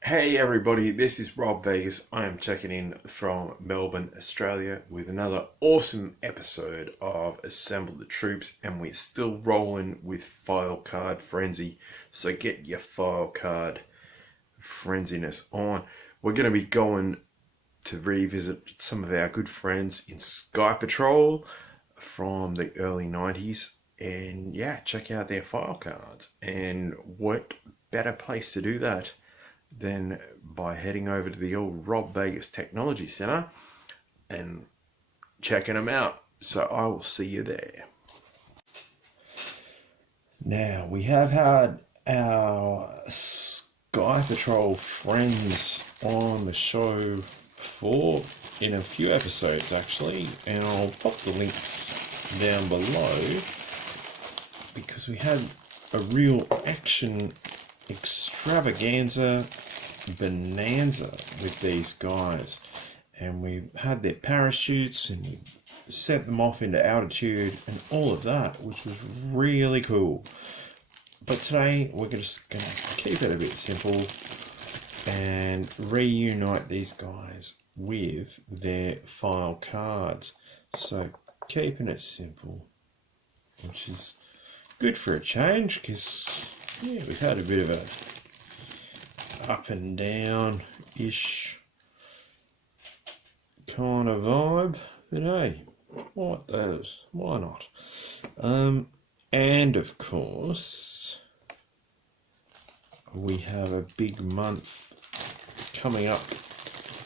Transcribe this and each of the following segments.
Hey everybody, this is Rob Vegas. I am checking in from Melbourne, Australia with another awesome episode of Assemble the Troops, and we're still rolling with file card frenzy. So get your file card frenziness on. We're going to be going to revisit some of our good friends in Sky Patrol from the early 90s and check out their file cards. And what better place to do that than by heading over to the old Rob Vegas Technology Center and checking them out. So I will see you there. Now, we have had our Sky Patrol friends on the show before in a few episodes actually, and I'll pop the links down below because we had a real action extravaganza bonanza with these guys, and we had their parachutes and we set them off into altitude and all of that, which was really cool. But today we're just going to keep it a bit simple and reunite these guys with their file cards. So keeping it simple, which is good for a change, because we've had a bit of a up and down ish kind of vibe, but hey, why not? And of course we have a big month coming up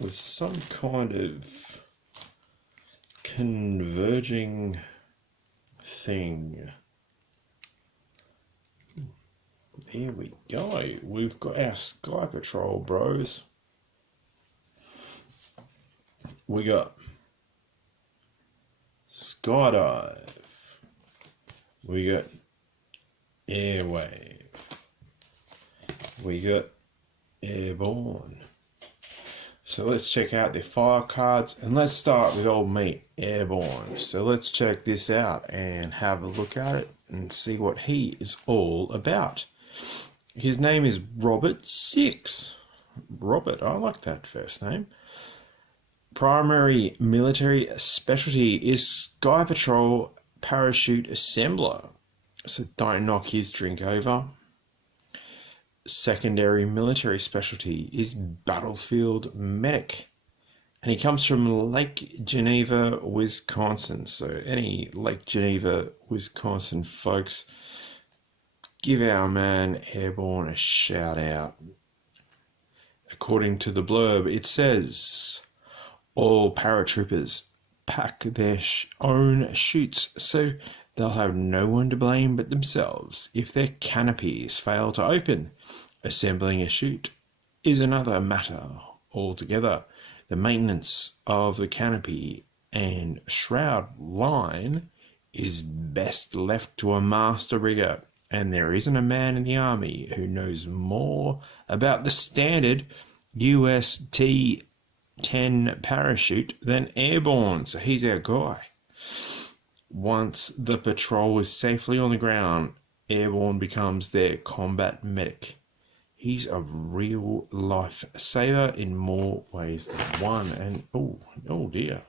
with some kind of converging thing. There we go. We've got our Sky Patrol bros. We got Skydive. We got Airwave. We got Airborne. So let's check out their fire cards, and let's start with old me, Airborne. So let's check this out and have a look at it and see what he is all about. His name is Robert 6. Robert, I like that first name. Primary military specialty is Sky Patrol parachute assembler. So don't knock his drink over. Secondary military specialty is battlefield medic. And he comes from Lake Geneva, Wisconsin. So any Lake Geneva, Wisconsin folks, give our man Airborne a shout out. According to the blurb, it says, all paratroopers pack their own chutes so they'll have no one to blame but themselves if their canopies fail to open. Assembling a chute is another matter altogether. The maintenance of the canopy and shroud line is best left to a master rigger, and there isn't a man in the army who knows more about the standard US T-10 parachute than Airborne, so he's our guy. Once the patrol is safely on the ground, Airborne becomes their combat medic. He's a real life saver in more ways than one, and oh dear.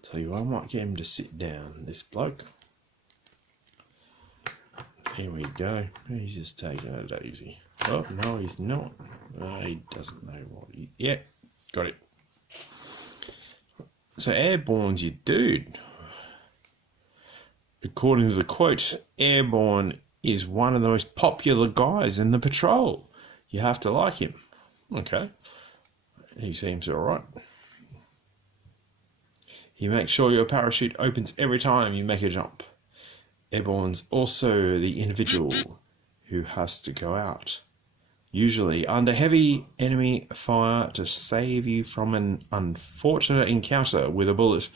Tell you what, I might get him to sit down, this bloke. Here we go. He's just taking it easy. Oh, no, he's not. He doesn't know what he... Yeah, got it. So Airborne's your dude. According to the quote, Airborne is one of the most popular guys in the patrol. You have to like him. Okay. He seems alright. He makes sure your parachute opens every time you make a jump. Airborne's also the individual who has to go out, usually under heavy enemy fire, to save you from an unfortunate encounter with a bullet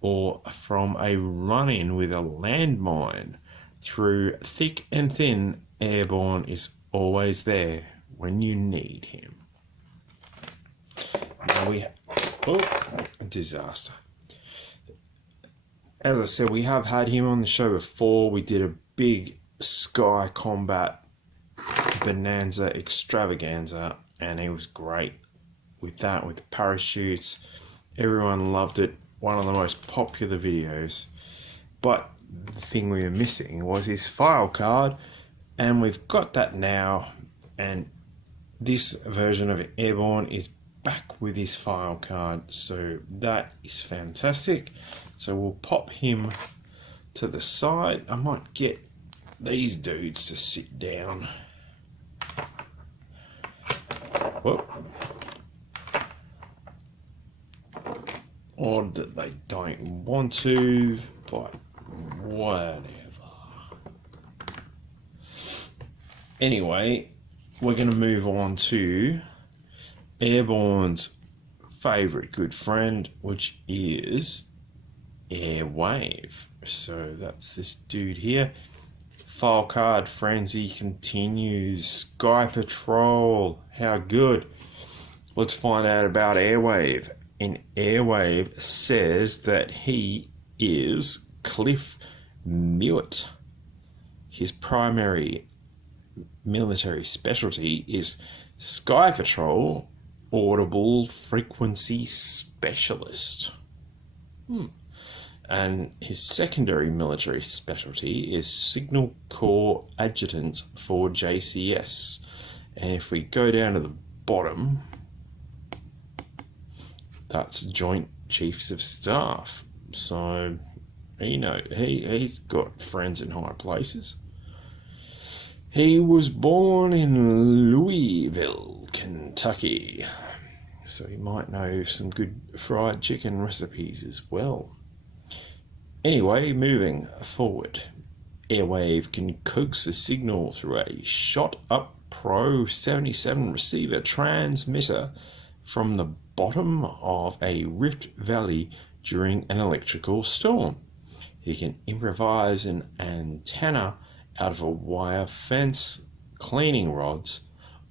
or from a run-in with a landmine. Through thick and thin, Airborne is always there when you need him. Now disaster. As I said, we have had him on the show before. We did a big Sky Combat Bonanza Extravaganza, and he was great with that, with the parachutes. Everyone loved it. One of the most popular videos. But the thing we were missing was his file card, and we've got that now, and this version of Airborne is back with his file card, so that is fantastic. So we'll pop him to the side. I might get these dudes to sit down. Whoop. Or that they don't want to, but whatever. Anyway, we're going to move on to Airborne's favourite good friend, which is Airwave. So that's this dude here. File card frenzy continues. Sky Patrol, how good. Let's find out about Airwave. And Airwave says that he is Cliff Mewett. His primary military specialty is Sky Patrol Audible Frequency Specialist. And his secondary military specialty is Signal Corps Adjutant for JCS. And if we go down to the bottom, that's Joint Chiefs of Staff. So, he's got friends in high places. He was born in Louisville, Kentucky. So he might know some good fried chicken recipes as well. Anyway, moving forward. Airwave can coax a signal through a shot-up Pro 77 receiver transmitter from the bottom of a Rift Valley during an electrical storm. He can improvise an antenna out of a wire fence, cleaning rods,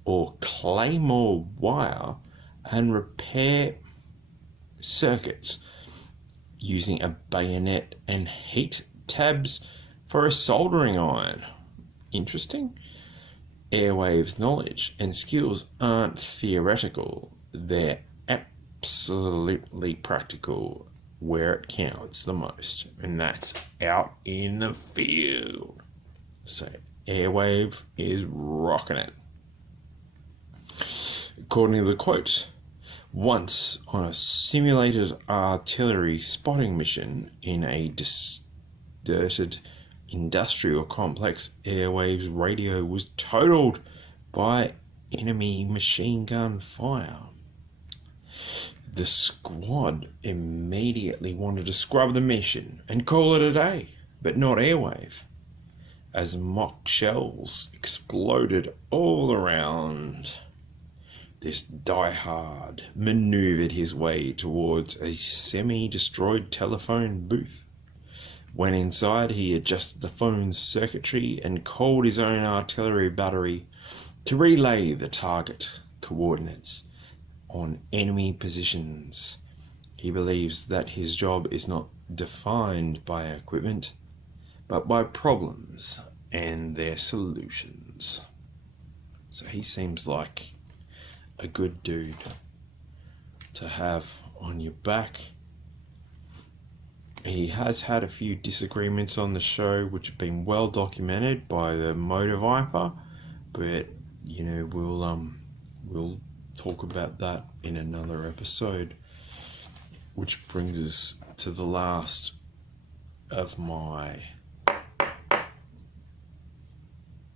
or claymore wire, and repair circuits using a bayonet and heat tabs for a soldering iron. Interesting. Airwave's knowledge and skills aren't theoretical. They're absolutely practical where it counts the most, and that's out in the field. So Airwave is rocking it. According to the quote, once on a simulated artillery spotting mission in a deserted industrial complex, Airwave's radio was totaled by enemy machine gun fire. The squad immediately wanted to scrub the mission and call it a day, but not Airwave, as mock shells exploded all around. This diehard manoeuvred his way towards a semi-destroyed telephone booth. When inside, he adjusted the phone's circuitry and called his own artillery battery to relay the target coordinates on enemy positions. He believes that his job is not defined by equipment, but by problems and their solutions. So he seems like a good dude to have on your back. He has had a few disagreements on the show which have been well documented by the Motor Viper, but we'll talk about that in another episode, which brings us to the last of my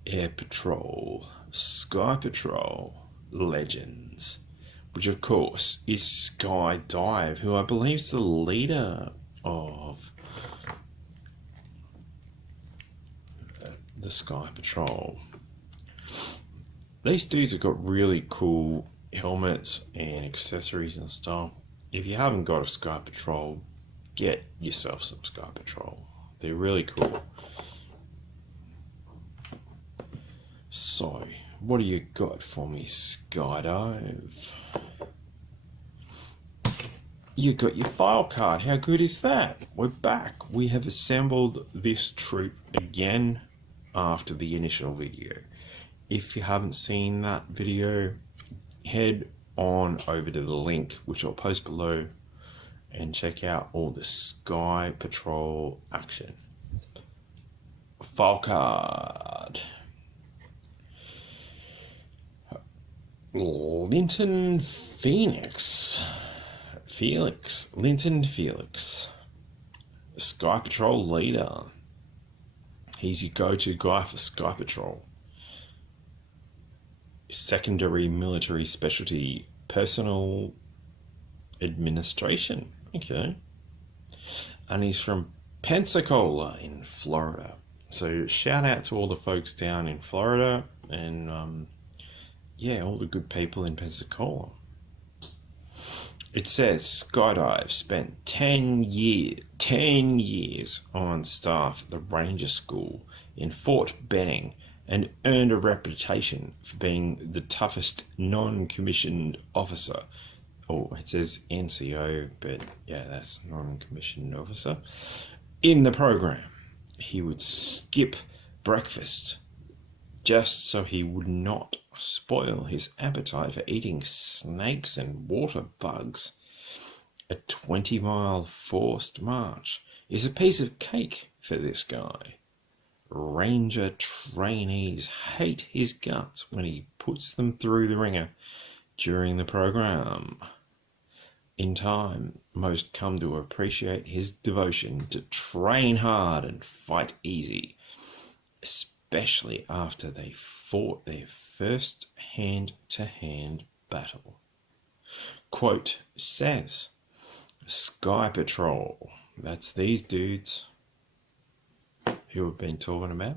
Air Patrol, Sky Patrol legends, which of course is Skydive, who I believe is the leader of the Sky Patrol. These dudes have got really cool helmets and accessories and stuff. If you haven't got a Sky Patrol, get yourself some Sky Patrol. They're really cool. So, what do you got for me, Skydive? You got your file card. How good is that? We're back. We have assembled this troop again after the initial video. If you haven't seen that video, head on over to the link, which I'll post below, and check out all the Sky Patrol action. File card. Linton Linton Felix, Sky Patrol leader. He's your go-to guy for Sky Patrol. Secondary military specialty, personal administration. Okay. And he's from Pensacola in Florida. So shout out to all the folks down in Florida and yeah, all the good people in Pensacola. It says Skydive spent 10 years on staff at the Ranger School in Fort Benning and earned a reputation for being the toughest non-commissioned officer. Oh, it says NCO, but yeah, that's non-commissioned officer. In the program, he would skip breakfast just so he would not spoil his appetite for eating snakes and water bugs. A 20-mile forced march is a piece of cake for this guy. Ranger trainees hate his guts when he puts them through the ringer during the program. In time, most come to appreciate his devotion to train hard and fight easy, especially after they fought their first hand-to-hand battle. Quote says, Sky Patrol, that's these dudes who have been talking about.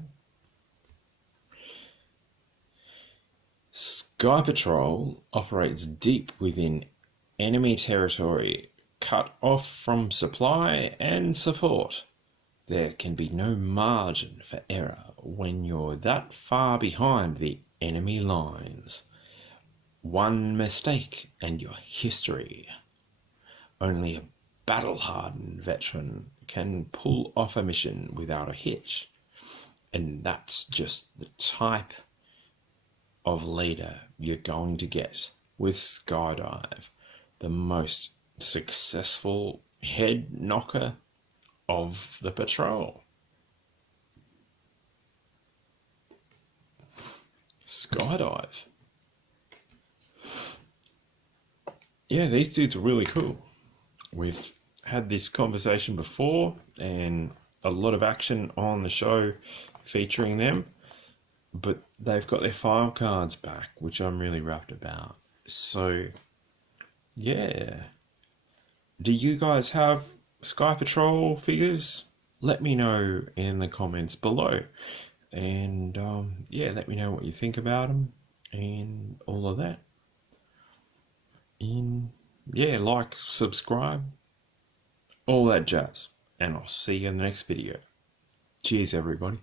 Sky Patrol operates deep within enemy territory, cut off from supply and support. There can be no margin for error when you're that far behind the enemy lines. One mistake and your history. Only a battle-hardened veteran can pull off a mission without a hitch. And that's just the type of leader you're going to get with Skydive, the most successful head knocker of the patrol. Skydive. Yeah, these dudes are really cool. We've had this conversation before and a lot of action on the show featuring them, but they've got their file cards back, which I'm really rapt about. So yeah, do you guys have Sky Patrol figures? Let me know in the comments below, and yeah, let me know what you think about them and all of that. And yeah, like, subscribe, all that jazz, and I'll see you in the next video. Cheers, everybody.